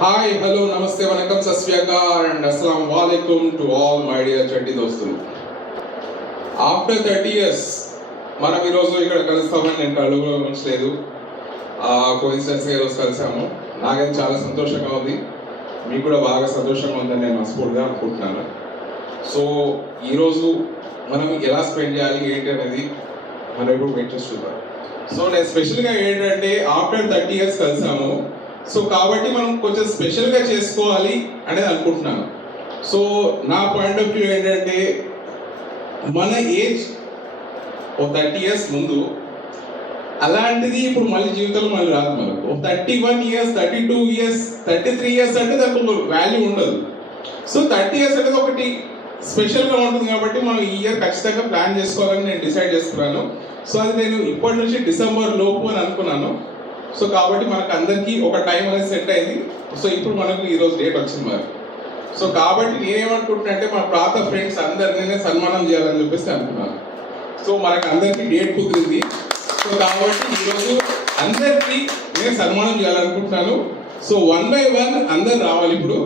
Hi hello నమస్తే వనకం సస్వ్యాకార్ and అస్సలం వాలేకుమ్ to all my dear చెడ్డి దోస్తులు. ఆఫ్టర్ 30 years మనం ఈరోజు ఇక్కడ కలుస్తామని నేను కళ్ళు కూడా ఉంచలేదు. కోఇన్సిడెన్స్గా ఈరోజు కలిసాము. నాకైతే చాలా సంతోషంగా ఉంది, మీకు కూడా బాగా సంతోషంగా ఉందని నేను మనస్ఫూర్తిగా అనుకుంటున్నాను. సో ఈరోజు మనం ఎలా స్పెండ్ చేయాలి ఏంటి అనేది మనం ఇప్పుడు వెయిట్ చేస్తున్నాం. సో నేను స్పెషల్గా ఏంటంటే ఆఫ్టర్ 30 years కలిసాము. సో కాబట్టి మనం కొంచెం స్పెషల్గా చేసుకోవాలి అనేది అనుకుంటున్నాను. సో నా పాయింట్ ఆఫ్ వ్యూ ఏంటంటే మన ఏజ్ ఓ 30 years ముందు అలాంటిది ఇప్పుడు మళ్ళీ జీవితంలో మళ్ళీ రాదు. మనకు 31 years 32 years 33 years అంటే దానికి వాల్యూ ఉండదు. సో 30 years అనేది ఒకటి స్పెషల్గా ఉంటుంది కాబట్టి మనం ఈ ఇయర్ ఖచ్చితంగా ప్లాన్ చేసుకోవాలని నేను డిసైడ్ చేసుకున్నాను. సో అది నేను ఇప్పటి నుంచి డిసెంబర్ లోపు అని అనుకున్నాను. సో కాబట్టి మనకు అందరికీ ఒక టైం అనేది సెట్ అయింది. సో ఇప్పుడు మనకు ఈరోజు డేట్ వచ్చింది మరి. సో కాబట్టి నేనేమనుకుంటున్నా అంటే మన పాత ఫ్రెండ్స్ అందరినీ సన్మానం చేయాలని చెప్పేసి అనుకున్నాను. సో మనకు అందరికీ డేట్ కుదిరింది. సో కాబట్టి ఈరోజు అందరికీ నేను సన్మానం చేయాలనుకుంటున్నాను. సో 1 by 1 అందరు రావాలి. ఇప్పుడు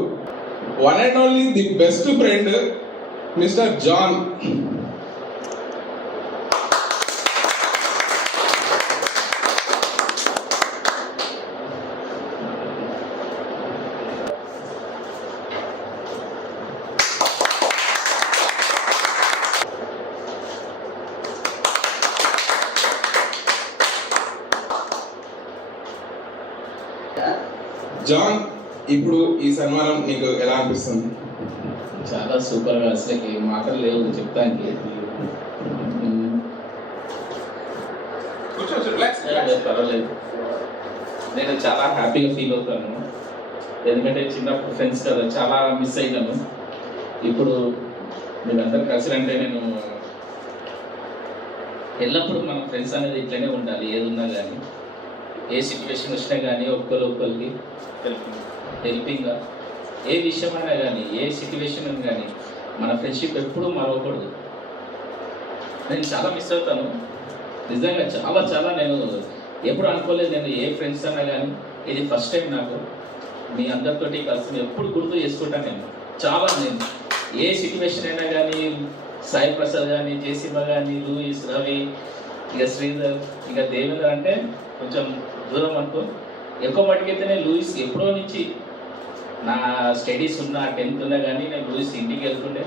one and only the best friend mister John. John, ఇప్పుడు ఈ సన్మానం నీకు ఎలా అనిపిస్తుంది? చాలా సూపర్గా, అసలు మాటలు లేవు చెప్తానికి. పర్వాలేదు, నేను చాలా హ్యాపీగా ఫీల్ అవుతాను. ఎందుకంటే చిన్నప్పుడు ఫ్రెండ్స్ కదా, చాలా మిస్ అయినాను. ఇప్పుడు మీరందరూ కలిసినంటే నేను ఎల్లప్పుడూ మన ఫ్రెండ్స్ అనేది ఇట్లనే ఉండాలి. ఏది ఉన్నా కానీ, ఏ సిచ్యువేషన్ వచ్చినా కానీ ఒక్కరికి హెల్పింగ్గా, ఏ విషయమైనా కానీ, ఏ సిచ్యువేషన్ కానీ మన ఫ్రెండ్షిప్ ఎప్పుడూ మరవకూడదు. నేను చాలా మిస్ అవుతాను నిజంగా, చాలా చాలా. నేను ఎప్పుడు అనుకోలేదు, నేను ఏ ఫ్రెండ్స్ అన్నా కానీ ఇది ఫస్ట్ టైం నాకు మీ అందరితోటి కలిసి ఎప్పుడు గుర్తు చేసుకుంటాను. నేను చాలా, నేను ఏ సిచ్యువేషన్ అయినా కానీ, సాయి ప్రసాద్ కానీ, జేసీమ కానీ, లూయిస్, రవి, ఇక శ్రీధర్, ఇక దేవేంద్ర అంటే కొంచెం దూరం అనుకో. ఎక్కువ మటుకైతేనే లూయిస్ ఎప్పుడో నుంచి నా స్టడీస్ ఉన్నా 10th ఉన్నా కానీ నేను లూయిస్ ఇంటికి వెళ్తుండే,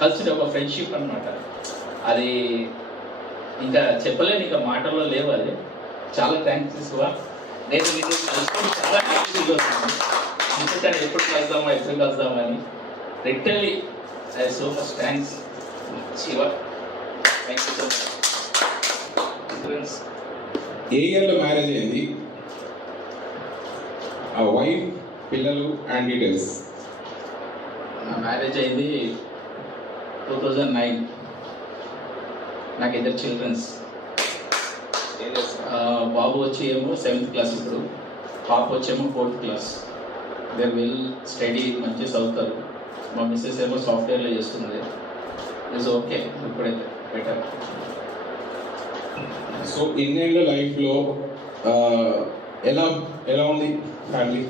కలిసి ఒక ఫ్రెండ్షిప్ అనమాట. అది ఇంకా చెప్పలేను, ఇంకా మాటల్లో లేవు. అది చాలా థ్యాంక్స్ శివ. నేను మీకు కలుసుకొని చాలా హ్యాపీ ఫీల్ అవుతున్నాను. అందుకని ఎప్పుడు కలుద్దామని literally I so much thanks Shiva. Thank you so much. ఏ ఇయర్లో మ్యారేజ్ అయింది? ఆ వైఫ్, పిల్లలు అండ్ డీటెయిల్స్. నా మ్యారేజ్ అయింది 2009. నాకు 2 చిల్డ్రన్స్. బాబు వచ్చి ఏమో 7th క్లాస్, ఇప్పుడు పాప వచ్చేమో 4th class. They will study, మంచిగా చదువుతారు. మా మిస్సెస్ ఏమో సాఫ్ట్వేర్లో చేస్తుంది. ఇట్స్ ఓకే, ఇప్పుడైతే బెటర్. సో ఇన్నేళ్ళ లైఫ్లో ఎలా ఎలా ఉంది ఫ్యామిలీ?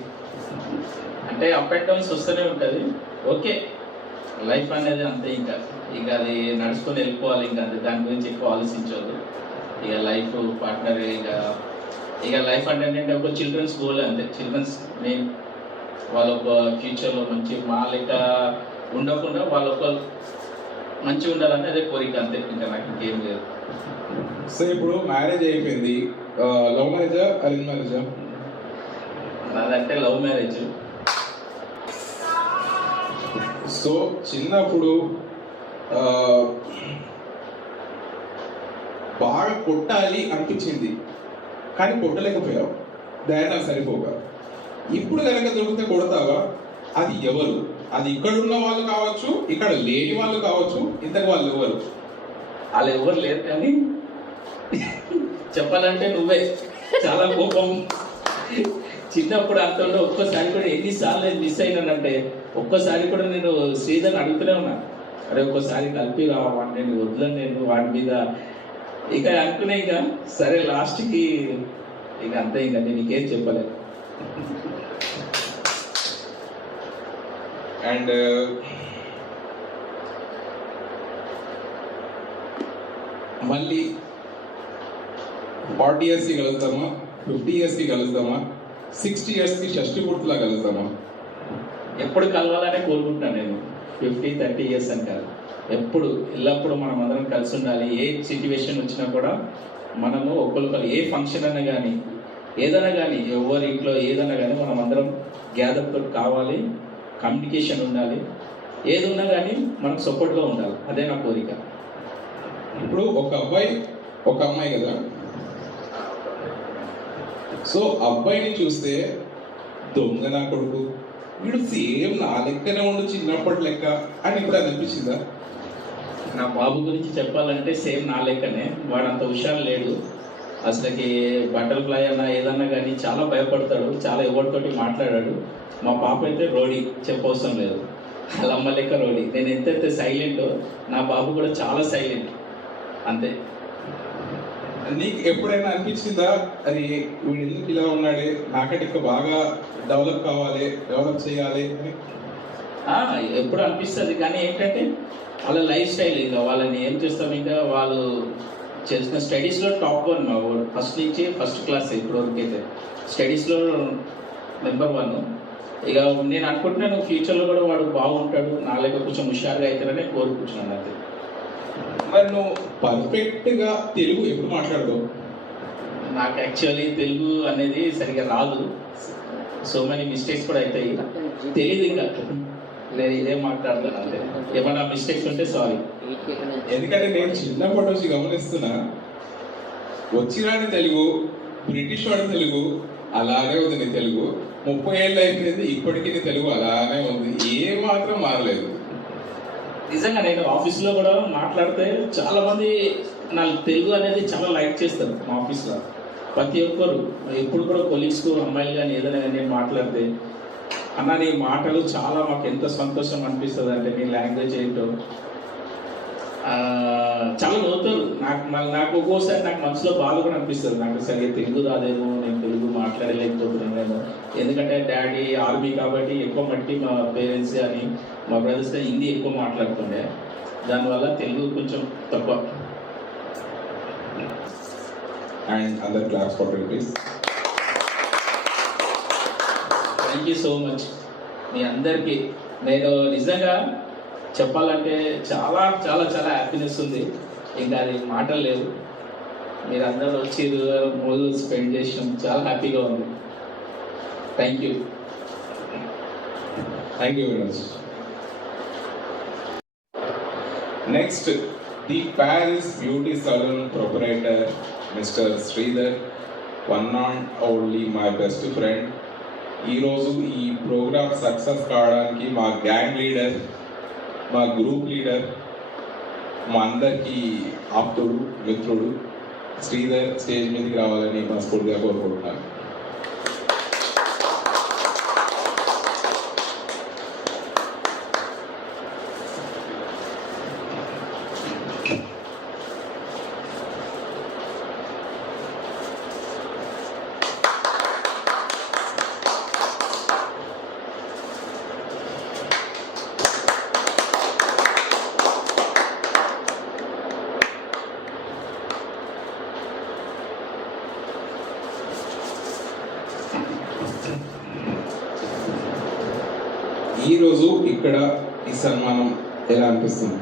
అంటే అప్ అండ్ డౌన్స్ వస్తూనే ఉంటుంది. ఓకే, లైఫ్ అనేది అంతే. ఇక అది నడుచుకొని వెళ్ళిపోవాలి. ఇంకా అది దాని గురించి ఎక్కువ ఆలోచించవద్దు. ఇక లైఫ్ పార్ట్నర్, ఇక లైఫ్ అంటే ఒక చిల్డ్రన్స్ గోల్ అంతే. చిల్డ్రన్స్ నేను వాళ్ళ ఒక ఫ్యూచర్లో మంచి మా లెక్క ఉండకుండా వాళ్ళ ఒక మంచిగా ఉండాలని అదే కోరిక అంతే. ఇంకా నాకు ఇంకేం లేదు. సో ఇప్పుడు మ్యారేజ్ అయిపోయింది, లవ్ మ్యారేజా అరేంజ్ మ్యారేజా? నాదంటే లవ్ మ్యారేజ్. సో చిన్నప్పుడు బాగా కొట్టాలి అనిపించింది, కానీ కొట్టలేకపోయావు, ధైర్యం సరిపోక. ఇప్పుడు కనుక దొరికితే కొడతావా? అది ఎవరు? అది ఇక్కడ ఉన్న వాళ్ళు కావచ్చు, ఇక్కడ లేని వాళ్ళు కావచ్చు. ఇంతకు వాళ్ళు ఎవరు? వాళ్ళు ఎవరు లేరు, కానీ చెప్పాలంటే నువ్వే. చాలా కోపం. చిన్నప్పుడు అంత ఒక్కోసారి కూడా ఎన్నిసార్లు మిస్ అయినానంటే, ఒక్కోసారి కూడా నేను శ్రీధర్ అడుగుతూనే ఉన్నా, అరే ఒక్కోసారి కలిపి రావాడు, నేను వద్దులని నేను వాడి మీద ఇక అనుకునే. ఇక సరే లాస్ట్కి ఇక అంతే, ఇక నేను ఇంకేం చెప్పలేదు. అండ్ మళ్ళీ 40 ఇయర్స్కి కలుద్దామా, 50 ఇయర్స్కి కలుద్దామా, 60 ఇయర్స్కి షష్టి పూర్తిలా కలుద్దామా? ఎప్పుడు కలవాలనే కోరుకుంటున్నాను నేను. 50-30 ఇయర్స్ అని కాదు, ఎప్పుడు ఎల్లప్పుడూ మనం అందరం కలిసి ఉండాలి. ఏ సిచ్యువేషన్ వచ్చినా కూడా మనము ఒక్కొక్కరు ఏ ఫంక్షన్ అన్నా కానీ ఏదైనా కానీ ఎవరి ఇంట్లో ఏదైనా కానీ మనం అందరం గ్యాదర్ తోటి కావాలి, కమ్యూనికేషన్ ఉండాలి, ఏది ఉన్నా కానీ మనకు సపోర్ట్గా ఉండాలి. అదే నా కోరిక. ఇప్పుడు ఒక అబ్బాయి ఒక అమ్మాయి కదా, సో అబ్బాయిని చూస్తే దొంగ నా కొడుకు, వీడు సేమ్ నా లెక్కనే ఉండు చిన్నప్పటి లెక్క అని ఇప్పుడు అది అనిపించిందా? నా బాబు గురించి చెప్పాలంటే సేమ్ నా లెక్కనే. వాడు అంత హుషారు లేడు అసలుకి. బటర్ఫ్లై అన్నా ఏదన్నా కానీ చాలా భయపడతాడు, చాలా ఎవరితోటి మాట్లాడాడు. మా పాప అయితే రోడీ, చెప్పవసరం లేదు, వాళ్ళ అమ్మ లెక్క రోడీ. నేను ఎంతైతే సైలెంట్, నా బాబు కూడా చాలా సైలెంట్, అంతే. నీకు ఎప్పుడైనా అనిపించిందా అది వీడు ఎందుకు ఇలా ఉన్నాడే, నాకంటే ఇంకా బాగా డెవలప్ కావాలి, డెవలప్ చేయాలి అని? ఎప్పుడు అనిపిస్తుంది, కానీ ఏంటంటే వాళ్ళ లైఫ్ స్టైల్, ఇంకా వాళ్ళని ఏం చేస్తాం, ఇంకా వాళ్ళు చేసిన స్టడీస్లో టాప్ 1 మా వాడు. ఫస్ట్ నుంచి ఫస్ట్ క్లాస్ ఇప్పుడు వరకు అయితే స్టడీస్లో నెంబర్ 1. ఇక నేను అనుకుంటున్నాను ఫ్యూచర్లో కూడా వాడు బాగుంటాడు, నా లెక్క కొంచెం హుషారుగా అవుతాడని కోరుకుంటున్నాను అంతే. మరి నువ్వు పర్ఫెక్ట్గా తెలుగు ఎప్పుడు మాట్లాడతావు? నాకు యాక్చువల్లీ తెలుగు అనేది సరిగా రాదు, సో మెనీ మిస్టేక్స్ కూడా అవుతాయి, తెలియదు ఇంకా. నేను ఇదే మాట్లాడతాను అంతే, ఏమైనా మిస్టేక్స్ ఉంటే సారీ. ఎందుకంటే నేను చిన్నప్పటి నుంచి గమనిస్తున్నా, వచ్చిరాని తెలుగు, బ్రిటిష్ వాడి తెలుగు అలాగే ఉంది నీ తెలుగు. 30 ఏళ్ళు అయిపోయింది, ఇప్పటికీ నీ తెలుగు అలానే ఉంది, ఏ మాత్రం మారలేదు. నిజంగా నేను ఆఫీస్లో కూడా మాట్లాడితే చాలా మంది నా తెలుగు అనేది చాలా లైక్ చేస్తారు. మా ఆఫీస్లో ప్రతి ఒక్కరు ఎప్పుడు కూడా కొలీగ్స్కు అమ్మాయిలు కానీ ఏదైనా కానీ నేను మాట్లాడితే, అన్న నీ మాటలు చాలా మాకు ఎంత సంతోషం అనిపిస్తుంది అంటే, నీ లాంగ్వేజ్ ఏంటో చాలా నవ్వుతారు. నాకు ఒక్కోసారి నాకు మనసులో బాధ కూడా అనిపిస్తుంది, నాకు సరిగ్గా తెలుగు రాదేమో, నేను తెలుగు మాట్లాడలేకపోతున్నాను. ఎందుకంటే డాడీ ఆర్మీ కాబట్టి ఎక్కువ మట్టి మా పేరెంట్స్ కానీ మా బ్రదర్స్ హిందీ ఎక్కువ మాట్లాడుతుండే, దానివల్ల తెలుగు కొంచెం తక్కువ. అండ్ అందరు class for please. Thank you so much మీ అందరికీ. నేను నిజంగా చెప్పాలంటే చాలా చాలా చాలా హ్యాపీనెస్ ఉంది, ఇంకా అది మాటలు లేవు. మీరు అందరూ వచ్చి రోజు స్పెండ్ చేసాం, చాలా హ్యాపీగా ఉంది. Thank you. Thank you very much. Next, the Paris beauty saloon proprietor mister Sridhar, one and only my best friend. ఈరోజు ఈ ప్రోగ్రామ్ సక్సెస్ కావడానికి మా గ్యాంగ్ లీడర్, మా గ్రూప్ లీడర్, మా అందరికీ ఆప్తుడు, మిత్రుడు శ్రీధర్ స్టేజ్ మీదకి రావాలని మనస్ఫూర్తిగా కోరుకుంటున్నాను. ఈరోజు ఇక్కడ ఈ సన్మానం ఎలా అనిపిస్తుంది?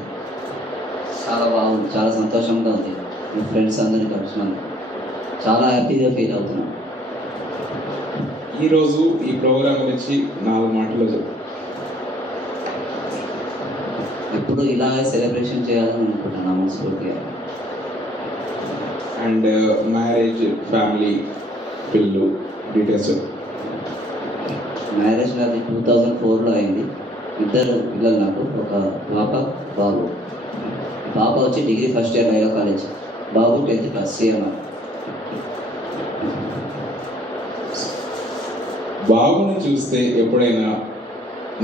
చాలా బాగుంది, చాలా సంతోషంగా ఉంది. మీ ఫ్రెండ్స్ అందరినీ కలిసినందుకు చాలా హ్యాపీగా ఫీల్ అవుతున్నాను. ఈరోజు ఈ ప్రోగ్రాం గురించి 4 మాటలు చెప్పు. ఎప్పుడు ఇలాగే సెలబ్రేషన్ చేయాలని అనుకుంటున్నాను మనస్ఫూర్తిగా. అండ్ మ్యారేజ్, ఫ్యామిలీ, పిల్లలు డీటెయిల్స్ చెప్పు. మ్యారేజ్ నాది 2004లో అయింది. 2 పిల్లలు నాకు, ఒక పాప బాబు. పాప వచ్చి degree first year Laila college, బాబు 10th క్లాస్ సిఎంఆర్. బాబుని చూస్తే ఎప్పుడైనా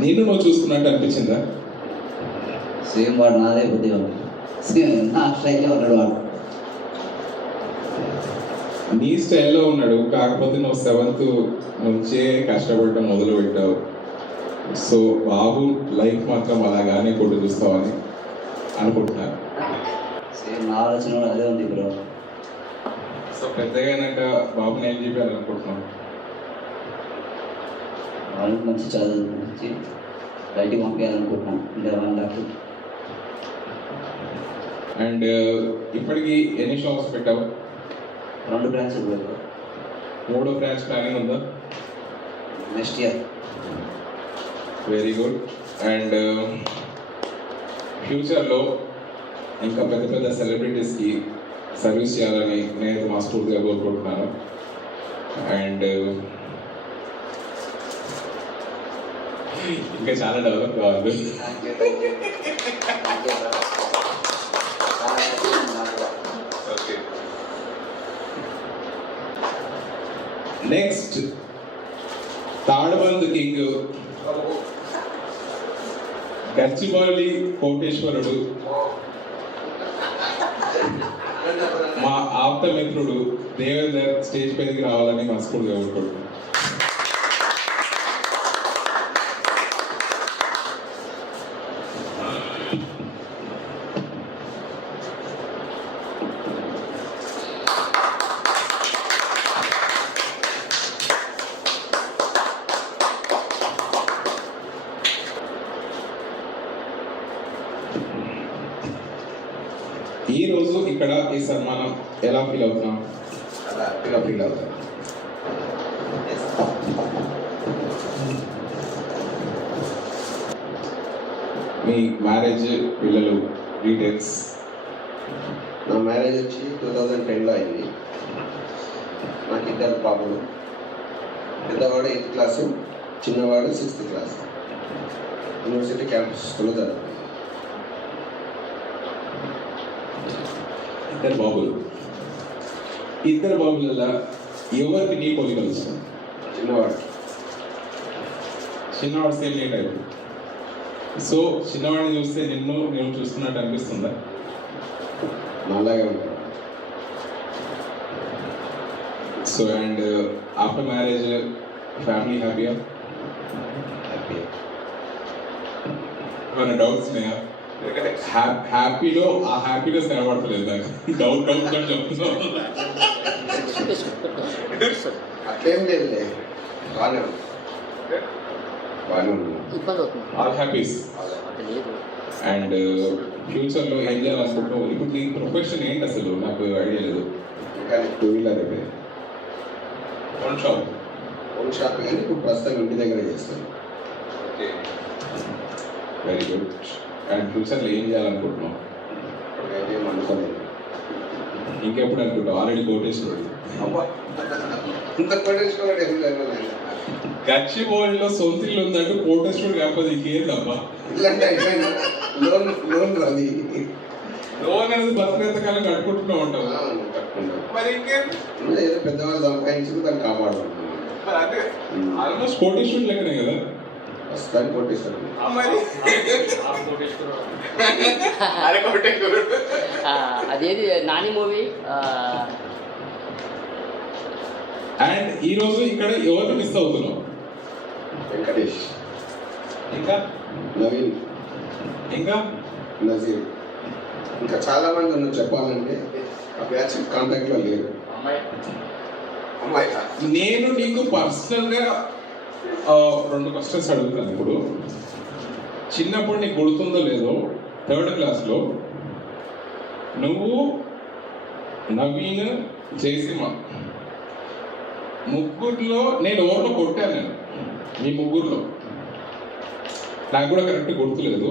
నిన్ను నువ్వు చూసుకున్నట్టు అనిపించిందా? సేమ్ వాడు నాదే బుద్ధి వాడు, సేమ్ నా స్టైల్లో ఉన్నాడు వాడు. నీ స్టైల్లో ఉన్నాడు, కాకపోతే నువ్వు 7th నుంచే కష్టపడటం మొదలు పెట్టావు. సో బాబు లైఫ్ మాత్రం అలాగానే కొట్టు చూస్తామని అనుకుంటున్నాను. సేమ్ నా ఆలోచన కూడా అదే ఉంది బ్రో. సో పెద్దగా అయినాక బాబుని ఏం చెప్పాలనుకుంటున్నాను? వాళ్ళకి మంచి చదివించి బయటికి పంపించాలనుకుంటున్నాను. ఇంకా 1 lakh. అండ్ ఇప్పటికి ఎన్ని షాప్స్ పెట్టావు? 2 బ్రాంచెస్ బ్రో. 3వ బ్రాంచ్ ప్లానింగ్ ఉందా? Next year. Very good. And ఫ్యూచర్లో ఇంకా పెద్ద పెద్ద సెలబ్రిటీస్కి సర్వీస్ చేయాలని నేను మనస్ఫూర్తిగా కోరుకుంటున్నాను. అండ్ ఇంకా చాలా డెవలప్ కావాలి. ఓకే, నెక్స్ట్ తాడబంద్ కింగ్ గచ్చిబౌలి కోటేశ్వరుడు, మా ఆప్త మిత్రుడు దేవేందర్ స్టేజ్ పైకి రావాలని మనస్ఫూర్తిగా కోరుకుంటున్నాను. ఈ రోజు ఇక్కడ ఈ సన్మానం ఎలా ఫీల్ అవుతున్నాం? చాలా హ్యాపీగా ఫీల్ అవుతాం. మీ మ్యారేజ్, పిల్లలు డీటెయిల్స్? నా మ్యారేజ్ వచ్చి 2010లో అయింది. నాకు 2 పాపలు. పెద్దవాడు 8th క్లాసు, చిన్నవాడు 6th క్లాస్. యూనివర్సిటీ క్యాంపస్ స్కూల్లో చదువుతుంది. 2 బాబులు. 2 బాబులలో ఎవరికి నీ పోలికలు వస్తుంది? చిన్నవాడు చిన్నవాడు సేమ్ నీ టైప్. సో చిన్నవాడిని చూస్తే నేను చూస్తున్నట్టు అనిపిస్తుందా? నాలాగే ఉంటాడు. So and after marriage family హ్యాపీయా? హ్యాపీ. ఏమైనా డౌట్స్ ఉన్నాయా? హ్యాపీలో ఆ హ్యాపీనెస్ కనబడతలేదు నాకు. డౌట్ అని చెప్తున్నాను. అట్లేం లేదులే, బాగానే ఉంది. బాగానే ఉంది. All happies. అండ్ ఫ్యూచర్లో ఏం చేయాలనుకుంటున్నావు? ఇప్పుడు నీ ప్రొఫెషన్ ఏంటి అసలు? నాకు ఐడియా లేదు. ఇంకా 2 wheeler repair. One shop. Own shop కానీ ఇప్పుడు ప్రస్తుతం ఇంటి దగ్గర చేస్తాను. Very good. అండ్ ఫ్యూచర్లో ఏం చేయాలనుకుంటున్నావు? ఇప్పుడైతే ఏం అనుకోలేదు. ఇంకెప్పుడు అనుకుంటావు? ఆల్రెడీ కోటేశ్వరుడు. అబ్బా, ఇంత కొట్టేసుకోవడం ఏం లేదు. గచ్చిబౌలిలో సొంత ఇల్లు ఉందంటే కోటేశ్వరుడు కాకపోతే ఇంకేందబ్బా? ఇల్లంటే అయిపోయింది. లోన్ అది లోన్ అనేది బతకంతకాలం కట్టుకుంటూనే ఉంటావు. కట్టుకుంటాం. మరి ఇంకేం? ఏదో పెద్దవాళ్ళు సంపాదించుకు దాన్ని కాపాడుకుంటున్నాం. మరి అంటే ఆల్మోస్ట్ కోటేశ్వరుడు లెక్కనే కదా? ప్రస్తుతానికి కొట్టేశారు. మరి అదేది నాని మూవీ. అండ్ ఈ రోజు ఇక్కడ ఎవరు మిస్ అవుతున్నావు? వెంకటేష్, ఇంకా నవీన్, ఇంకా నజీర్, ఇంకా చాలా మంది ఉన్నారు చెప్పాలంటే. ఆ బ్యాచ్ కాంటాక్ట్లో లేరు. అమ్మాయి నేను నీకు పర్సనల్గా 2 క్వశ్చన్స్ అడుగుతాను. ఇప్పుడు చిన్నప్పుడు నీకు గుర్తుందో లేదో 3rd క్లాస్లో నువ్వు, నవీన్, జయసింహ ముగ్గురులో నేను ఎవరిలో కొట్టాను. నేను మీ ముగ్గురులో నాకు కూడా కరెక్ట్ గుర్తులేదు.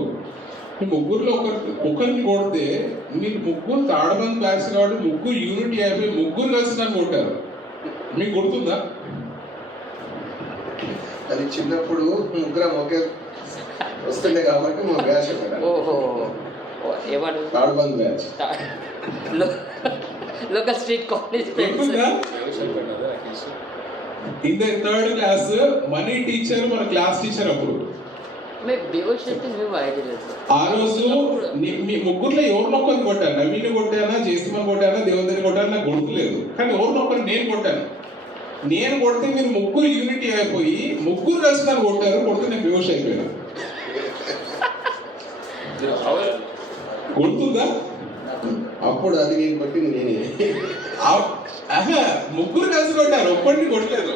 మీ ముగ్గురులో ఒకరిని కొడితే మీరు ముగ్గురు తాడబంద్ బ్యాచ్ కాబట్టి ముగ్గురు యూనిటీ అయిపోయి ముగ్గురు కలిసి నన్ను కొట్టారు. మీకు గుర్తుందా? అది చిన్నప్పుడు ముగ్గురం ఒకే వస్తుండే కాబట్టి మా బ్యాచ్ ఓహో, ఏమను తాడుబంద్ బ్యాచ్. లోకల్ స్ట్రీట్ కాలేజ్ గుర్తుందా? In the 3rd class money teacher మన క్లాస్ టీచర్. అప్పుడు మేము ఐడియా లేదు. ఆ రోజు మీ ముగ్గురులో ఎవరినొక్కరిని కొట్టాను. నవీన్ కొట్టానా, జయసింహ కొట్టానా, దేవేందర్ కొట్టానా నాకు గుర్తులేదు. కానీ ఎవరినొక్కరిని నేను కొట్టాను. నేను కొడితే మీరు ముగ్గురు యూనిటీ అయిపోయి ముగ్గురు కలిసి నన్ను కొడితే నేను బేహోష్ అయిపోయాను. గుర్తుందా? అప్పుడు అది నేను కొట్టింది నేనే. ముగ్గురు కలిసి కొట్టారు, ఒక్కడిని కొట్టలేదు.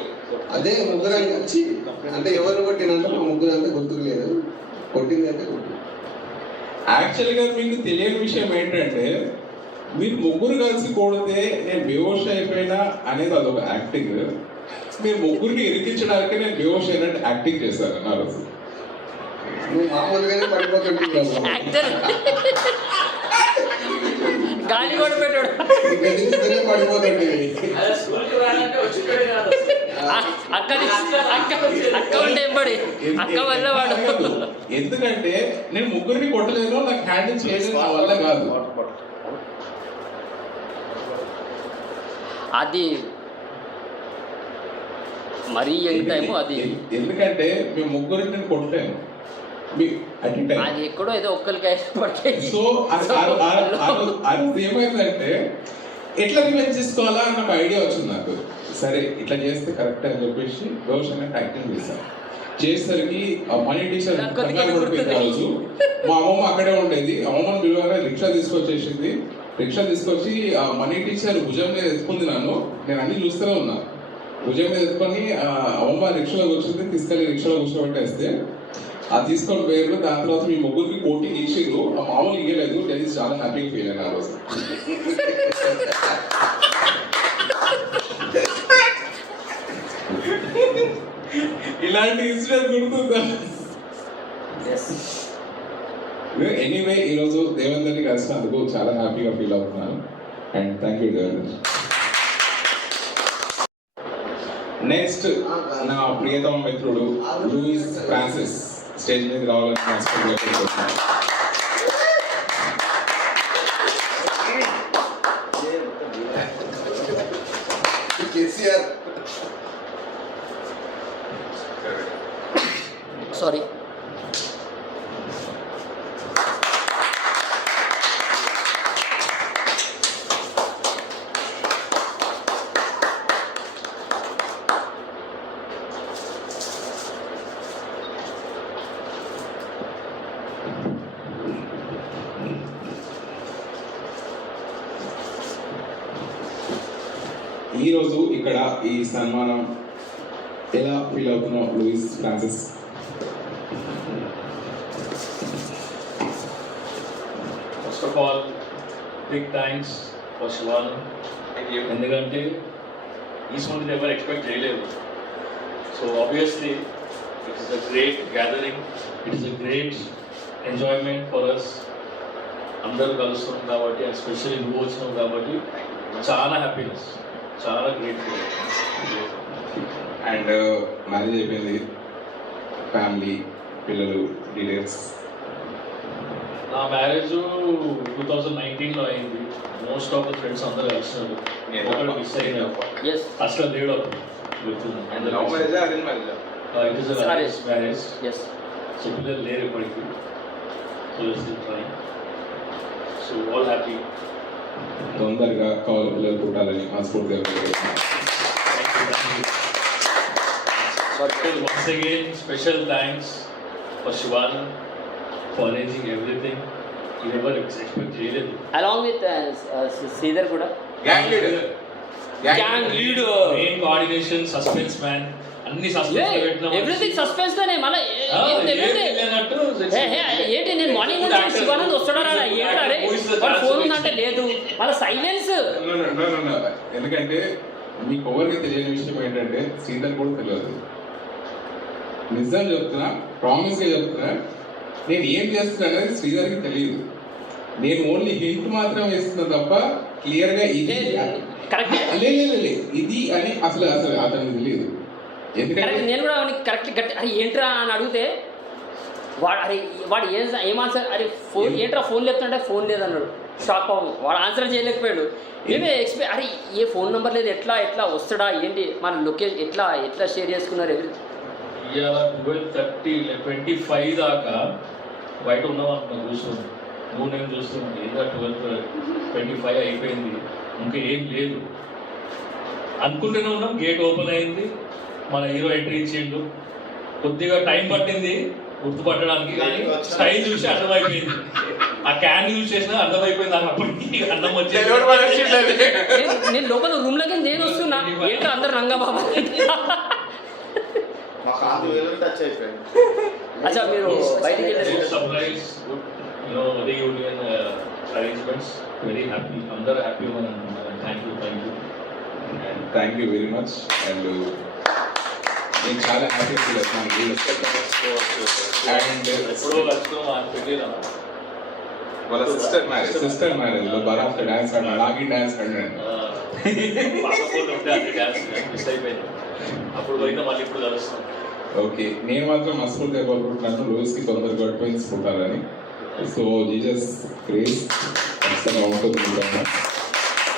అదే ముగ్గురానికి వచ్చి అంటే ఎవరు కొట్టినంటే మా ముగ్గురు అంతా గుర్తుకు లేదు, కొట్టింది అంటే కొట్టింది. యాక్చువల్గా మీకు తెలియని విషయం ఏంటంటే మీరు ముగ్గురు కలిసి కొడితే నేను బేహోష్ అయిపోయినా అనేది అదొక యాక్టింగ్. మీరు ముగ్గురిని ఇరికించడానికి నేను బేహోష్ అయినట్టు యాక్టింగ్ చేశాను నా రోజు. నువ్వు మామూలుగానే పడిపోతుంటున్నావు, యాక్టర్ గాలి కూడా పెట్టాడు. పడిపోతుంటే అక్క ఉంటే పడి అక్క వల్ల వాడు. ఎందుకంటే నేను ముగ్గురిని కొట్టలేదు, నాకు హ్యాండిల్ చేయలేదు, నా వల్ల కాదు. అది మరీ యంగ్ టైము అది. ఎందుకంటే మేము ముగ్గురిని నేను కొట్టలేను అది ఎక్కడో ఏదో ఒక్కరికి పడిపోయింది. సో అది ఏమైందంటే ఎట్లా రివెంజ్ చేసుకోవాలా అన్న ఒక ఐడియా వచ్చింది నాకు. సరే ఇట్లా చేస్తే కరెక్ట్ అని చెప్పేసి బేహోష్ అన్నట్టు యాక్టింగ్ చేశాను. చేసేసరికి ఆ మనీ టీచర్ పడిపోయింది. ఆ రోజు మా అమ్మమ్మ అక్కడే ఉండేది. అమ్మమ్మని పిలువగానే రిక్షా తీసుకొచ్చేసింది. రిక్షా తీసుకొచ్చి ఆ మనీ టీచర్ భుజం మీద ఎత్తుకుంది నన్ను. నేను అన్ని చూస్తూనే ఉన్నా. భుజం మీద ఎత్తుకొని అమ్మమ్మ రిక్షాలో కూర్చుంది, తీసుకెళ్ళి రిక్షాలో కూర్చోబెట్టేస్తే అది తీసుకొని పోయారు. దాని తర్వాత మీ ముగ్గురికి కోటింగ్ ఇచ్చిర్రు. ఆ మామూలు ఇవ్వలేదు. నేను చాలా హ్యాపీగా ఫీల్ అయినా ఆ రోజు. ఇలాంటి ఇన్సిడెంట్ గుర్తుందా? ఎనీవే ఈరోజు దేవేందర్ని కలిసినందుకు చాలా హ్యాపీగా ఫీల్ అవుతున్నాను. And thank you Devender. Next నా ప్రియతమ మిత్రుడు లూయిస్ ఫ్రాన్సిస్ స్టేజ్ మీద రావాలని కోరుకుంటున్నాను. కేసీఆర్ సారీ. ఈరోజు ఇక్కడ ఈ సన్మానం ఎలా ఫీల్ అవుతున్నావు Louis Francis? First of all big thanks for శివాను. ఎందుకంటే ఈస్వంటిది ఎవరు ఎక్స్పెక్ట్ చేయలేదు. So obviously it is a great gathering, it is a great enjoyment for us. అందరూ కలుస్తున్నాం కాబట్టి, ఎస్పెషల్లీ నువ్వు వచ్చినావు కాబట్టి చాలా హ్యాపీనెస్, చాలా గ్రేట్ఫుల్. అండ్ మ్యారేజ్ అయిపోయింది, ఫ్యామిలీ, పిల్లలు, డీటెయిల్స్. నా మ్యారేజ్ 2019లో అయింది. మోస్ట్ ఆఫ్ ద ఫ్రెండ్స్ అందరూ కలిసినారు. ఒకటి మిస్ అయినా ఎస్ ఫస్ట్ లేడు అప్పుడు. It is marriage. Yes. So పిల్లలు లేరు ఇప్పటికి. So so all happy. తొందరగా కావాలి పిల్లలు పుట్టాలని మనస్ఫూర్తిగా కోరుకుంటున్నాను. Once again, special thanks for Shivana for arranging everything. You never expect చేయలేదు. Along with Sridhar కూడా. Gang leader. Gang leader. Main coordination, suspense man. అన్ని సస్పెన్స్ పెట్టినా. ఎవ్రీథింగ్ సస్పెన్స్ తోనే మళ్ళీ ఏంటి నేను మార్నింగ్ నుంచి శివానంద్ వస్తాడా ఏంటా రే వాడు ఫోన్ ఉందంటే లేదు మళ్ళీ సైలెన్స్. ఎందుకంటే మీకు ఎవరికి తెలియని విషయం ఏంటంటే శ్రీధర్ కూడా తెలియదు. నిజం చెప్తున్నా, ప్రామిస్గా చెప్తున్నా, నేను ఏం చేస్తున్నా అనేది శ్రీధర్కి తెలియదు. నేను ఓన్లీ హింట్ మాత్రం వేస్తున్నా తప్ప క్లియర్గా ఇది ఇది అని అసలు అతనికి తెలియదు. ఎందుకంటే నేను కూడా కరెక్ట్ గట్టి అరే ఏంట్రా అని అడిగితే వాడు ఏం ఆన్సర్ అరే ఫోన్ ఏంట్రా ఫోన్ లేపుతుంటే ఫోన్ లేదన్నాడు. షాక్ అవ్వం, వాడు ఆన్సర్ చేయలేకపోయాడు. మేమే ఎక్స్పెక్ట్ అరే ఏ ఫోన్ నెంబర్ లేదు ఎట్లా వస్తాడా ఏంటి మన లొకేషన్ ఎట్లా షేర్ చేసుకున్నారు ఎవ్రీ. ఇవాళ 12:30 25 దాకా బయట ఉన్నాం అంటున్నా కూర్చొని. నువ్వు నేను చూస్తున్నాను ఏదో 12:25 అయిపోయింది, ఇంకా ఏం లేదు. అనుకుంటూనే ఉన్నాం, గేట్ ఓపెన్ అయింది, మన హీరో ఎంట్రీ ఇచ్చిండు. కొద్దిగా టైం పట్టింది గుర్తుపట్టడానికి, కానీ స్టైల్ చూసి అర్థమైపోయింది. ఆ క్యాన్ యూజ్ చేసినా అర్థమైపోయింది నాకు అప్పటికి, అర్థం వచ్చేది. నేను లోపల రూమ్ లోకి నేను వస్తున్నా, ఏంటో అందరు రంగా బాబా. అచ్చా మీరు బయటికి వెళ్ళారు. Surprise, reunion arrangements, very happy, అందరూ హ్యాపీ అని అంటున్నారు. Thank you very much. And నేను చాలా హ్యాపీ ఫీల్ అవుతున్నాను. అండ్ ఎప్పుడో వచ్చినాం అని తెలియదు. వాళ్ళ సిస్టర్ మ్యారేజ్ లో బరాఫ్ డాన్స్ ఆడినా, లాగి డాన్స్ ఆడినాను. పాస్పోర్ట్ ఉంటే అది డాన్స్ మిస్ అయిపోయింది. అప్పుడు పోయినా మళ్ళీ ఇప్పుడు కలుస్తాం. ఓకే, నేను మాత్రం మనస్ఫూర్తిగా కోరుకుంటున్నాను రోజుకి తొందరగా ట్విన్స్ పుట్టాలని. సో జీసస్ గ్రేస్ ఖచ్చితంగా ఉంటుంది.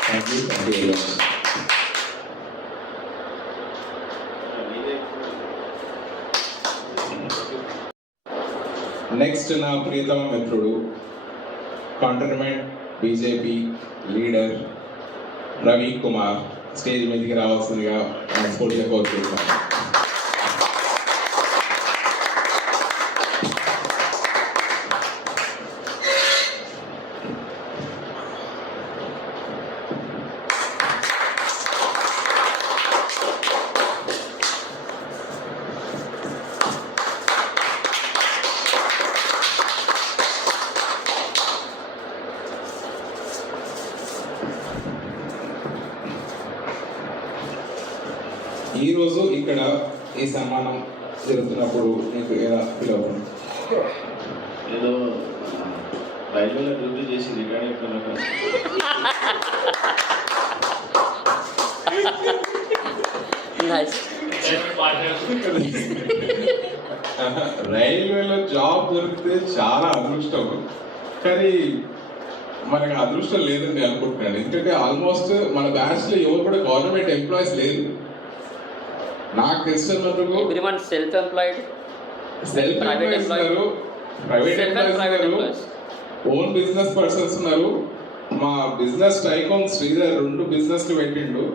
Thank you very much. Next నా ప్రియతమ మిత్రుడు, cantonment BJP leader Ravi Kumar stage మీదకి రావాల్సిందిగా మనస్ఫూర్తిగా కోరుకుంటున్నాను. ఈరోజు ఇక్కడ ఈ సన్మానం జరుగుతున్నప్పుడు నీకు ఎలా ఫీల్ అవుతుంది? ఏదో రైల్వేలో డ్యూటీ చేసి రిటైర్ అయిపోయినాక రైల్వేలో జాబ్ దొరికితే చాలా అదృష్టం, కానీ మనకు అదృష్టం లేదని అనుకుంటున్నాను. ఎందుకంటే ఆల్మోస్ట్ మన బ్యాచ్ లో ఎవరు కూడా గవర్నమెంట్ ఎంప్లాయీస్ లేదు. నాకు తెలిసినందుకు సెల్ఫ్ ఎంప్లాయిడ్, ఎంప్లాయీస్ ఉన్నారు, ప్రైవేట్ ఎంప్లాయీస్ ఉన్నారు, ఓన్ బిజినెస్ పర్సన్స్ ఉన్నారు. మా బిజినెస్ టైకోన్ శ్రీధర్ 2 బిజినెస్లు పెట్టిండు.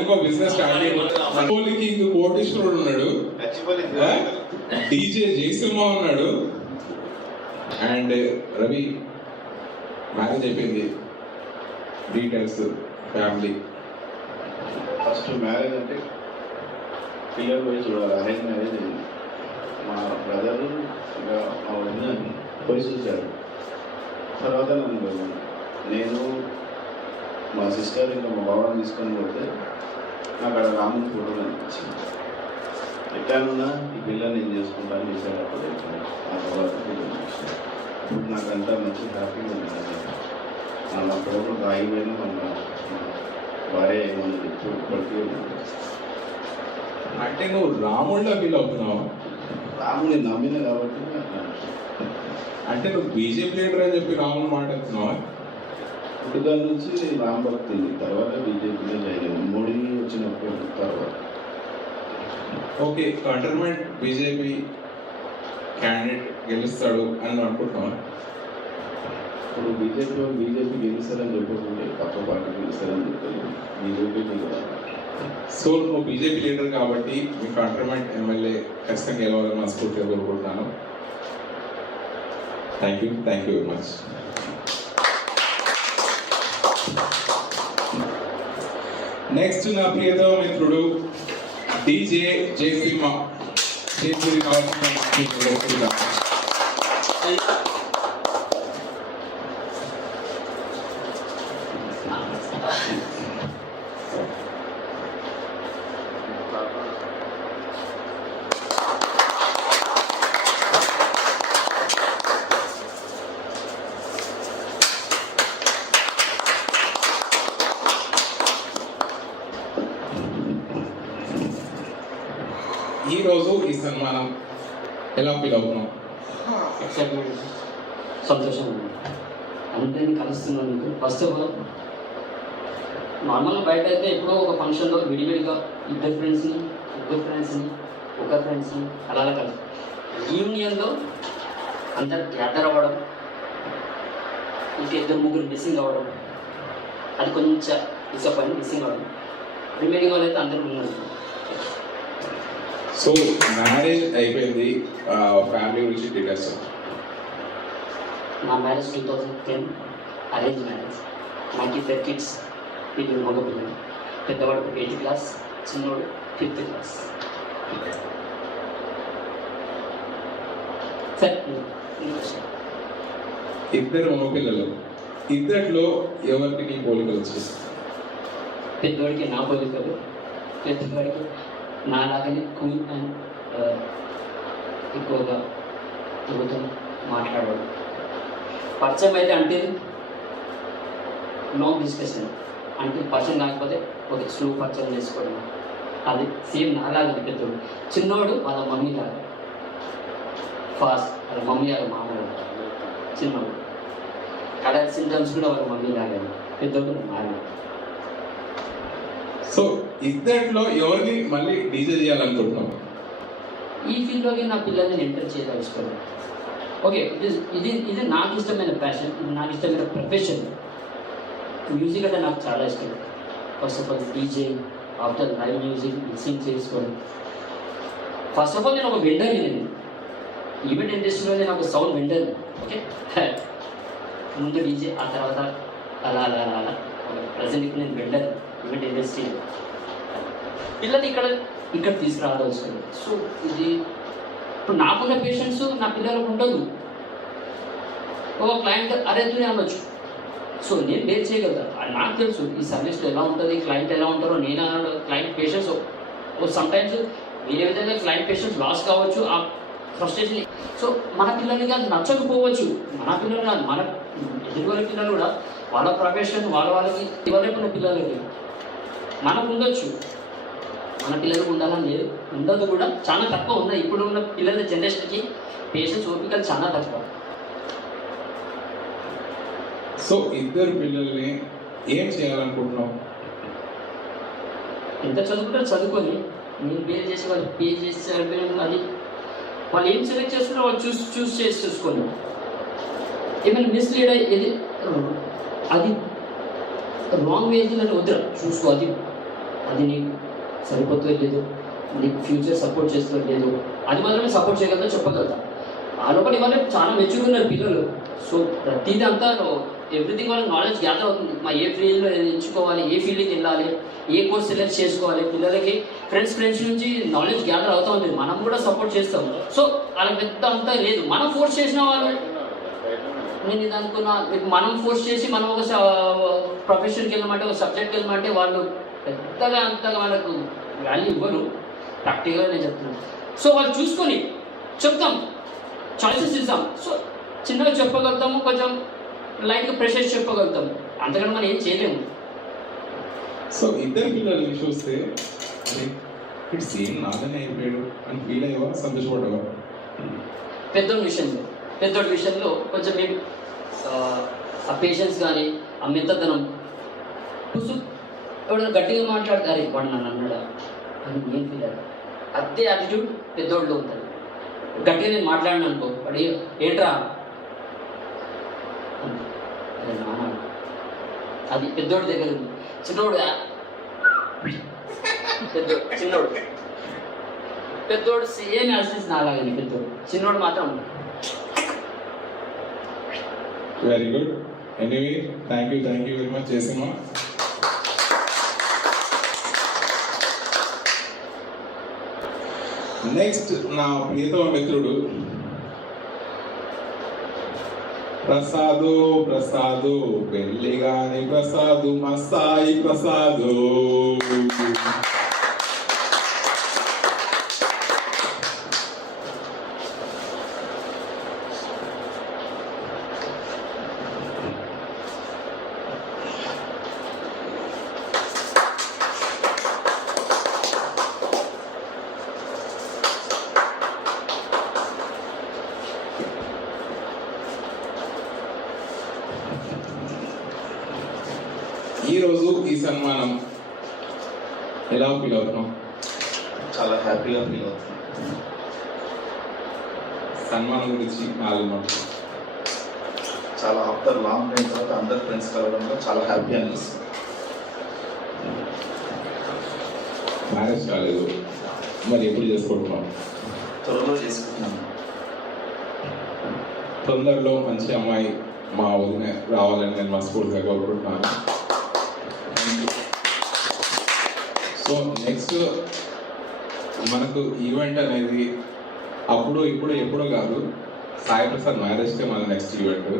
ఇంకో బిజినెస్ స్టార్ట్ అయ్యింది. ఇంకో కోటీశ్వరుడు ఉన్నాడు, డీజే జయసింహ ఉన్నాడు. అండ్ రవి మ్యారేజ్ అయిపోయింది. Details family. ఫస్ట్ మ్యారేజ్ అంటే పిల్లలు పోయి చూడాలి. అరేంజ్ మ్యారేజ్ అయింది. మా బ్రదరు ఇంకా మా వదిన పోయి చూశారు. తర్వాత నన్ను వెళ్ళాను. నేను మా సిస్టర్ ఇంకా మా బాబాని తీసుకొని పోతే నాకు అక్కడ రాముని ఫోటోలు అనిపించింది. ఎక్కడున్నా ఈ పిల్లని నేను చేసుకుంటాను చేసేటప్పుడు ఆ తర్వాత ఇప్పుడు నాకంతా మంచి హ్యాపీగా ఉంది. నా ఫోటో ఆగిపోయినా మన భార్య ఏమన్నది ఇప్పటికీ అంటే నువ్వు రాముడిలో ఫీల్ అవుతున్నావు. రాముని నమ్మిన కాబట్టి అంటే నువ్వు బీజేపీ లీడర్ అని చెప్పి రాముని మాట్లాడుతున్నావా? పుట్టుక నుంచి రామ్ భక్తి, తర్వాత బీజేపీలో జరిగింది. మోడీ వచ్చినప్పుడు తర్వాత ఓకే, కంటోన్మెంట్ బీజేపీ క్యాండిడేట్ గెలుస్తాడు అని అనుకుంటున్నావా? ఇప్పుడు బీజేపీ గెలుస్తారని చెప్పకుంటే పక్క పార్టీ గెలుస్తారని చెప్పారు. బీజేపీ సో నువ్వు బీజేపీ లీడర్ కాబట్టి మీ కంటోన్మెంట్ ఎమ్మెల్యే ఖచ్చితంగా గెలవాలని మనస్ఫూర్తిగా కోరుకుంటున్నాను. Thank you very much. Next నా ప్రియతమ మిత్రుడు డీజే జయసింహ చేతులు కావాల్సిన ఈరోజు ఈ సన్మానం ఎలా ఫీల్ అవుతున్నాం? ఎక్సైట్మెంట్, సంతోషం. అందరినీ కలుస్తున్నందుకు ఫస్ట్ ఆఫ్ ఆల్ నార్మల్గా బయట అయితే ఎప్పుడో ఒక ఫంక్షన్లో విడివిడిగా ఇద్దరు ఫ్రెండ్స్ని ఒక ఫ్రెండ్స్ని అలా కలుసు. యూనియన్లో అందరు గ్యాదర్ అవ్వడం, ఇంకా 2-3 మిస్సింగ్ అవ్వడం, అది కొంచెం డిసప్పాయింట్ మిస్సింగ్ అవ్వడం. రిమైనింగ్ వాళ్ళు అయితే అందరూ ఉన్నారు. సో మ్యారేజ్ అయిపోయింది, ఫ్యామిలీ గురించి డీటెయిల్స్. నా మ్యారేజ్ 2010 అరేంజ్ మ్యారేజ్. నాకు 4 కిడ్స్, పిల్లలు మగ పిల్లలు. పెద్దవాడు 8th క్లాస్, చిన్నోడు 5th క్లాస్. సార్ ఇద్దరు మగపిల్లలు, ఇద్దరిలో ఎవరికి నీ పోలికలు వచ్చేసి? పెద్దవాడికి నా పోలికలు, పెద్దవాడికి నాలాగనే కూల్ అండ్ ఎక్కువగా యువతో మాట్లాడాడు. పరిచయం అయితే అంటే లాంగ్ డిస్కషన్, అంటే పరిచయం కాకపోతే ఒక స్లో పరిచయం చేసుకోవడం. అది సేమ్ నాలాగా పెద్దోడు. చిన్నోడు వాళ్ళ మమ్మీ లాగా ఫాస్ట్, వాళ్ళ మమ్మీ వాళ్ళ మామూలు. చిన్నోడు కలర్ సింటమ్స్ కూడా వాళ్ళ మమ్మీ లాగా, పెద్దోడు నాలుగు. సో ఇద్దరిలో ఎవరిని మళ్ళీ డీజే చేయాలనుకుంటున్నాం? ఈ ఫీల్డ్లోకి నా పిల్లల్ని ఎంటర్ చేయదలుచుకోవాలి. ఓకే, ఇది నాకు ఇష్టమైన ప్యాషన్, ఇది నాకు ఇష్టమైన ప్రొఫెషన్. మ్యూజిక్ అంటే నాకు చాలా ఇష్టం. First of all DJ, after live music mixing చేసుకోవడం. ఫస్ట్ ఆఫ్ ఆల్ నేను ఒక వెండర్ని. నేను ఈవెంట్ ఇండస్ట్రీలో నేను ఒక సౌండ్ వెండర్ని. ఓకే, ముందు డీజే, ఆ తర్వాత అలా అలా అలా అలా ప్రజెంట్ నేను వెండర్ ఈవెంట్ ఇండస్ట్రీ. పిల్లలు ఇక్కడ తీసుకురావాల్సింది. సో ఇది ఇప్పుడు నాకున్న పేషెంట్స్ నా పిల్లలకు ఉండదు. ఒక క్లయింట్ అరేంజ్ అనొచ్చు. సో నేను బేర్ చేయగలుగుతాను. అది నాకు తెలుసు ఈ సర్వీస్లో ఎలా ఉంటుంది, క్లయింట్ ఎలా ఉంటారో. నేను క్లయింట్ పేషెంట్స్ సమ్టైమ్స్ వేరే విధంగా క్లయింట్ పేషెంట్స్ లాస్ కావచ్చు, ఆ ఫ్రస్ట్రేషన్. సో మన పిల్లలకి అది నచ్చకపోవచ్చు. మన పిల్లలు కాదు, మన ఎదుటి పిల్లలు కూడా వాళ్ళ ప్రొఫెషన్ వాళ్ళకి ఇవ్వలేకున్న పిల్లలకి మనకు ఉండొచ్చు. మన పిల్లలకు ఉండాలని లేదు, ఉండదు కూడా. చాలా తక్కువ ఉన్నాయి ఇప్పుడు ఉన్న పిల్లల జనరేషన్కి. పేషెంట్స్ ఓపికలు చాలా తక్కువ. సో ఇద్దరు పిల్లల్ని ఏం చేయాలనుకుంటున్నావు? ఎంత చదువుకుంటారో చదువుకొని నేను పే చేసి వాళ్ళు పే చేసి అది వాళ్ళు ఏం సెలెక్ట్ చేసుకున్నారో వాళ్ళు చూస్ చేసి చూసుకోండి. ఏమైనా మిస్లీడ్ అయ్యేది అది రాంగ్ వేజ్ అని వద్దు, చూసుకో. అది నీకు సరిపోతుందో లేదు, నీకు ఫ్యూచర్ సపోర్ట్ చేస్తుందో లేదు, అది మాత్రమే సపోర్ట్ చేయగలదా చెప్పగలదా. ఆ లోపల ఇవాళ చాలా మెచ్యూర్ ఉన్నారు పిల్లలు. సో ప్రతిదీ అంతా ఎవ్రీథింగ్ వాళ్ళకి నాలెడ్జ్ గ్యాదర్ అవుతుంది. మా ఏ ఫీల్డ్లో ఎంచుకోవాలి, ఏ ఫీల్డ్కి వెళ్ళాలి, ఏ కోర్స్ సెలెక్ట్ చేసుకోవాలి. పిల్లలకి ఫ్రెండ్స్ నుంచి నాలెడ్జ్ గ్యాదర్ అవుతూ ఉంది. మనం కూడా సపోర్ట్ చేస్తాం. సో వాళ్ళకి పెద్ద అంతా లేదు. మనం ఫోర్స్ చేసిన వాళ్ళు, నేను ఇది అనుకున్నా, మనం ఫోర్స్ చేసి మనం ఒక ప్రొఫెషన్కి వెళ్ళమంటే, ఒక సబ్జెక్ట్కి వెళ్ళమంటే వాళ్ళు పెద్దగా అంతగా మనకు వాల్యూ ఇవ్వరు. ప్రాక్టికల్గా నేను చెప్తున్నాను. సో వాళ్ళు చూసుకొని చెప్తాం, చాయిసెస్ ఇస్తాం. సో చిన్నగా చెప్పగలుగుతాము, కొంచెం లైట్గా ప్రెషర్స్ చెప్పగలుగుతాము. అంతకన్నా మనం ఏం చేయలేము. సో ఇద్దరు పిల్లల్ని చూస్తే ఇటు సేమ్ నాదనే అయిపోయాడు అని ఫీల్ అయ్యావా, సంతోషపడ్డావా? పెద్దోడి విషయంలో కొంచెం మేము ఆ పేషెన్స్ కానీ ఆ మెత్తదనం ఎవడన్నా గట్టిగా మాట్లాడతారు, వాడు నన్ను అన్నాడా అని నేను ఫీల్ అయ్యాను. అదే యాటిట్యూడ్ పెద్దోడిలో ఉంటుంది. గట్టిగా నేను మాట్లాడిన అనుకో, వాడు ఏంట్రా నాన్న, అది పెద్దోడి దగ్గర ఉంది. పెద్దోడు సేమ్ యాసిస్ నాలాగని. పెద్దోడు చిన్నోడు మాత్రం very good. Anyway thank you very much చేసిమా. నెక్స్ట్ నా ప్రియతమ మిత్రుడు ప్రసాదు పెళ్లి గాని ప్రసాదు, మా సాయి ప్రసాదు. ఈరోజు ఈ సన్మానం ఎలా ఫీల్ అవుతున్నాం? చాలా హ్యాపీగా ఫీల్ అవుతున్నాం. సన్మానం గురించి 4 మాటలు. చాలా ఆఫ్టర్ లాంగ్ టైం తర్వాత అందరు ఫ్రెండ్స్ కలవడంలో చాలా హ్యాపీ అనిపిస్తుంది. మ్యారేజ్ కాలేదు, మరి ఎప్పుడు చేసుకుంటున్నాం? త్వరలో చేసుకుంటున్నాము. తొందరలో మంచి అమ్మాయి మా వదిన రావాలని నేను మనస్ఫూర్తిగా కోరుకుంటున్నాను. సో నెక్స్ట్ మనకు ఈవెంట్ అనేది అప్పుడు ఇప్పుడు ఎప్పుడో కాదు, సాయి ప్రసాద్ మ్యారేజ్కే మన నెక్స్ట్ ఈవెంట్.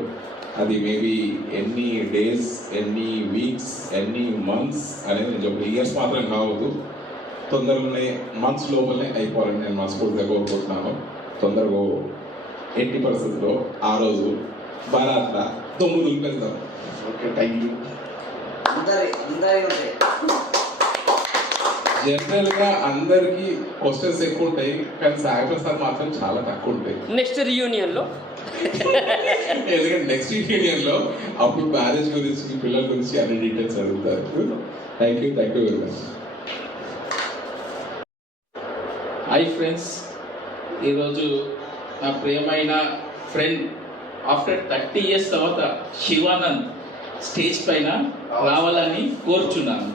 అది మేబీ ఎన్ని డేస్, ఎన్ని వీక్స్, ఎన్ని మంత్స్ అనేది నేను చెప్పి ఇయర్స్ మాత్రం కావద్దు, తొందరలోనే మంత్స్ లోపలనే అయిపోవాలని నేను మనస్ఫూర్తిగా కోరుకుంటున్నాను. తొందరగా ఎట్టి పరిస్థితుల్లో ఆ రోజు బారాత్ర 9 వెళ్తాం. Okay, thank you. జనరల్గా అందరికీ క్వశ్చన్స్ ఎక్కువ ఉంటాయి, కానీ సాయి ప్రసాద్ మాత్రం చాలా తక్కువ ఉంటాయి. నెక్స్ట్ రీయూనియన్లో ఎందుకంటే నెక్స్ట్ యూనియన్లో అప్పుడు మ్యారేజ్ గురించి, పిల్లల గురించి అన్ని డీటెయిల్స్ అడుగుతారు. Thank you very much. Hi friends, ఈరోజు నా ప్రియమైన ఫ్రెండ్ ఆఫ్టర్ 30 years తర్వాత శివానంద్ స్టేజ్ పైన రావాలని కోరుచున్నాను.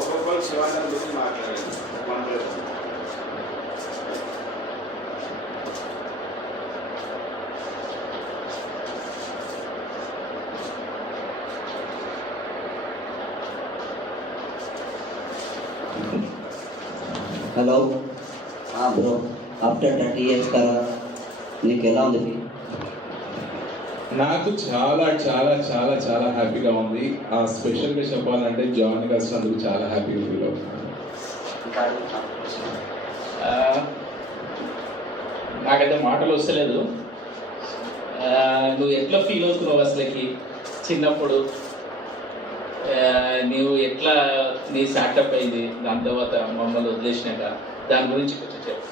ఒక్కొక్కరు శివానంద్ గురించి మాట్లాడారు. హలో బ్రో, ఆఫ్టర్ 30 years కదా, నీకు ఎలా ఉంది? నాకు చాలా చాలా చాలా చాలా హ్యాపీగా ఉంది. ఆ స్పెషల్గా చెప్పాలంటే జాయిన్ కలిసినందుకు చాలా హ్యాపీగా ఫీల్ అవుతున్నాను. నాకైతే మాటలు వస్తలేదు. నువ్వు ఎట్లా ఫీల్ అవుతున్నావు అసలుకి? చిన్నప్పుడు నువ్వు ఎట్లా నీ స్టార్టప్ అయింది, దాని తర్వాత మమ్మల్ని వదిలేసినాక దాని గురించి కొంచెం చెప్పు.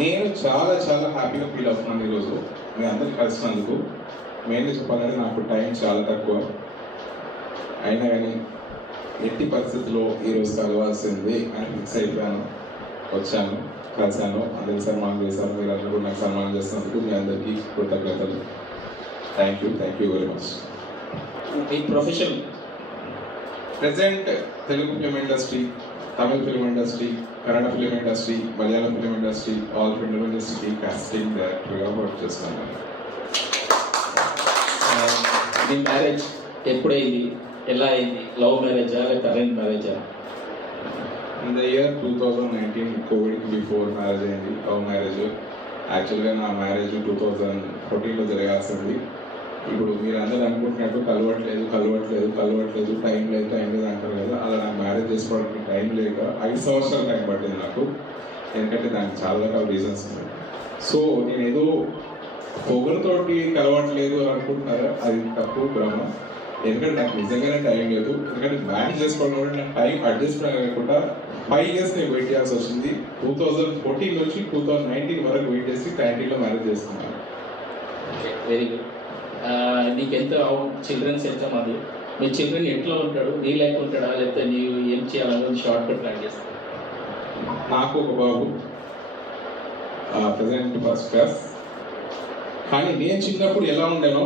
నేను చాలా చాలా హ్యాపీగా ఫీల్ అవుతున్నాను ఈరోజు మీ అందరికి కలిసినందుకు. మెయిన్గా చెప్పాలంటే నాకు టైం చాలా తక్కువ, అయినా కానీ ఎట్టి పరిస్థితుల్లో ఈరోజు కలవాల్సింది అని ఫిక్స్ అయిపోయాను. వచ్చాను, కలిశాను, అందరికి సన్మానం చేశాను. మీరు అందరూ నాకు సన్మానం చేసినందుకు మీ అందరికీ కృతజ్ఞతలు. Thank you very much. ఈ profession present Telugu film industry, Tamil film industry, Kannada film industry, Malayalam film industry, all film ఇండస్ట్రీకి కాస్టింగ్ డైరెక్టర్గా వర్క్ చేస్తున్నాను. నీ మ్యారేజ్ ఎప్పుడైంది, ఎలా అయింది? లవ్ మ్యారేజా లేకపోతే అరేంజ్ మ్యారేజా? ఇన్ ద ఇయర్ 2019 కోవిడ్కి బిఫోర్ మ్యారేజ్ అయింది, లవ్ మ్యారేజ్. యాక్చువల్గా నా మ్యారేజ్ 2014లో జరగాల్సింది. ఇప్పుడు మీరు అందరూ అనుకుంటున్నట్టు కలవట్లేదు, టైం లేదు అంటారు కదా, అలా నాకు మ్యారేజ్ చేసుకోవడానికి టైం లేక 5 సంవత్సరాలు టైం పట్టింది నాకు. ఎందుకంటే దానికి చాలా రకాల రీజన్స్ ఉన్నాయి. సో నేను ఏదో పొగలతోటి కలవట్లేదు అని అనుకుంటున్నారా, అది తప్పు భ్రమ. ఎందుకంటే నాకు నిజంగానే టైం లేదు. ఎందుకంటే మ్యారేజ్ చేసుకోవడం కూడా నాకు టైం అడ్జస్ట్ కాకుండా 5 years నేను వెయిట్ చేయాల్సి వచ్చింది. 2014 నుంచి 2019 వరకు వెయిట్ చేసి 19లో మ్యారేజ్ చేసుకున్నాను. Very good. నీకు ఎంత చిల్డ్రన్స్ ఎంతమంది? మీ చిల్డ్రన్ ఎట్లా ఉంటాడు? నీ లైఫ్ ఉంటాడా లేకపోతే నీవు ఏం చేయాలని షార్ట్ కట్ ప్లాన్ చేస్తావు? నాకు ఒక బాబు, ప్రజెంట్ ఫస్ట్ క్లాస్. కానీ నేను చిన్నప్పుడు ఎలా ఉండేనో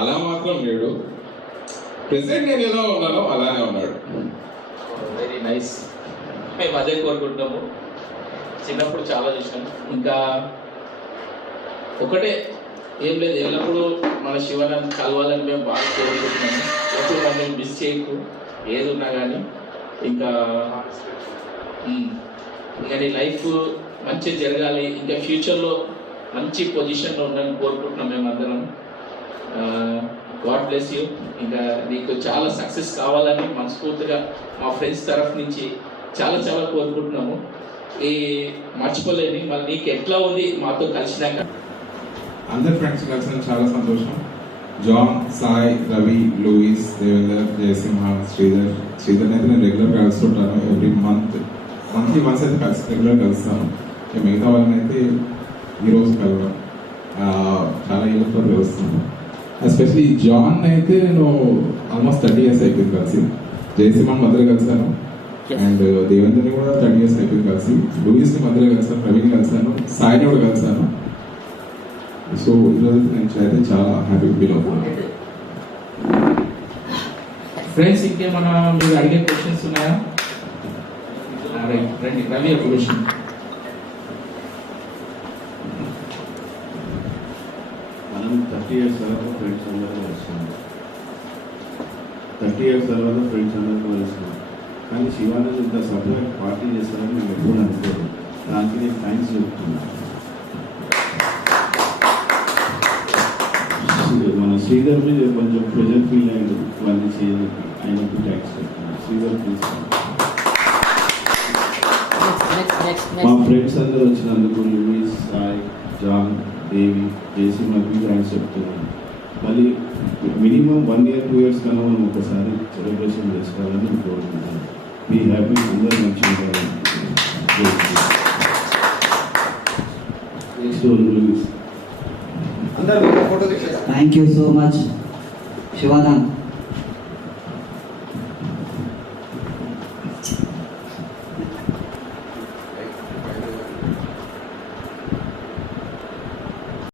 అలా మాత్రం లేడు. ప్రెసెంట్ నేను ఎలా ఉన్నానో అలానే ఉన్నాడు. Very nice. మేము అదే కోరుకుంటున్నాము. చిన్నప్పుడు చాలా చూసినాం. ఇంకా ఒకటే ఏం లేదు, ఎల్లప్పుడూ మన శివానంద్ కలవాలని మేము బాగా కోరుకుంటున్నాము. ఎప్పుడు మమ్మల్ని మిస్ చేయకు, ఏది ఉన్నా కానీ. ఇంకా నీ లైఫ్ మంచిగా జరగాలి, ఇంకా ఫ్యూచర్లో మంచి పొజిషన్లో ఉండాలని కోరుకుంటున్నాం మేమందరం. God bless you. ఇంకా నీకు చాలా సక్సెస్ కావాలని మనస్ఫూర్తిగా మా ఫ్రెండ్స్ తరఫు నుంచి చాలా చాలా కోరుకుంటున్నాము. ఈ మర్చిపోలేని మళ్ళీ నీకు ఎట్లా ఉంది మాతో కలిసినాక? అందరు ఫ్రెండ్స్ కలిసిన చాలా సంతోషం. జాన్, సాయి, రవి, లూయిస్, దేవేందర్, జయసింహ, శ్రీధర్ అయితే నేను రెగ్యులర్ కలుస్తుంటాను. ఎవ్రీ మంత్లీ వన్స్ అయితే రెగ్యులర్ కలుస్తాను. మిగతా వాళ్ళని అయితే ఈరోజు కలవడం చాలా ఏళ్ళతో కలుస్తాను. ఎస్పెషలీ జాన్ అయితే నేను ఆల్మోస్ట్ 30 years అయిపోయింది కలిసి. జయసింహన్ మధ్యలో కలిసాను, అండ్ దేవేంద్రని కూడా 30 years అయిపోయింది కలిసి. లూయిస్ని మధ్యలో కలిసాను, ప్రవీణ్ కలిసాను, సాయిని కూడా కలిసాను. సో ఈరోజు నేను అయితే చాలా హ్యాపీ ఫీల్ అవుతున్నాను. ఫ్రెండ్స్ ఇంకేమన్నా మీరు అడిగే క్వశ్చన్స్ ఉన్నాయా? రండి, రవి ఒక క్వశ్చన్. మనం 30 years తర్వాత ఫ్రెండ్స్ అందరూ కలుస్తున్నాం. 30 years తర్వాత ఫ్రెండ్స్ అందరూ కలుస్తున్నాం. కానీ శివానంద్ ఇంత సపరేట్ పార్టీ చేస్తారని మేము ఎప్పుడు అనుకోరు. దానికి నేను థ్యాంక్స్ చెప్తున్నాను. మన శ్రీధర్ మీద కొంచెం ప్రెజర్ ఫీల్ అయ్యింది వాళ్ళని చేయడానికి, ఆయనకు థ్యాంక్స్ చెప్తున్నాను. శ్రీధర్ ప్లీజ్. మా ఫ్రెండ్స్ అందరూ వచ్చినందుకు లూయిస్, సాయి, జాన్, దేవి, జయసింహకి థ్యాంక్స్ చెప్తున్నాను. మళ్ళీ మినిమం 1 year 2 years కన్నా మనం ఒకసారి సెలబ్రేషన్ చేసుకోవాలని నేను కోరుకుంటాను. మీ హ్యాపీ అందరూ మంచిగా ఉండాలని. Next Louis. అందరూ ఫోటో తీసేస్తారు. Thank you so much Shivanand.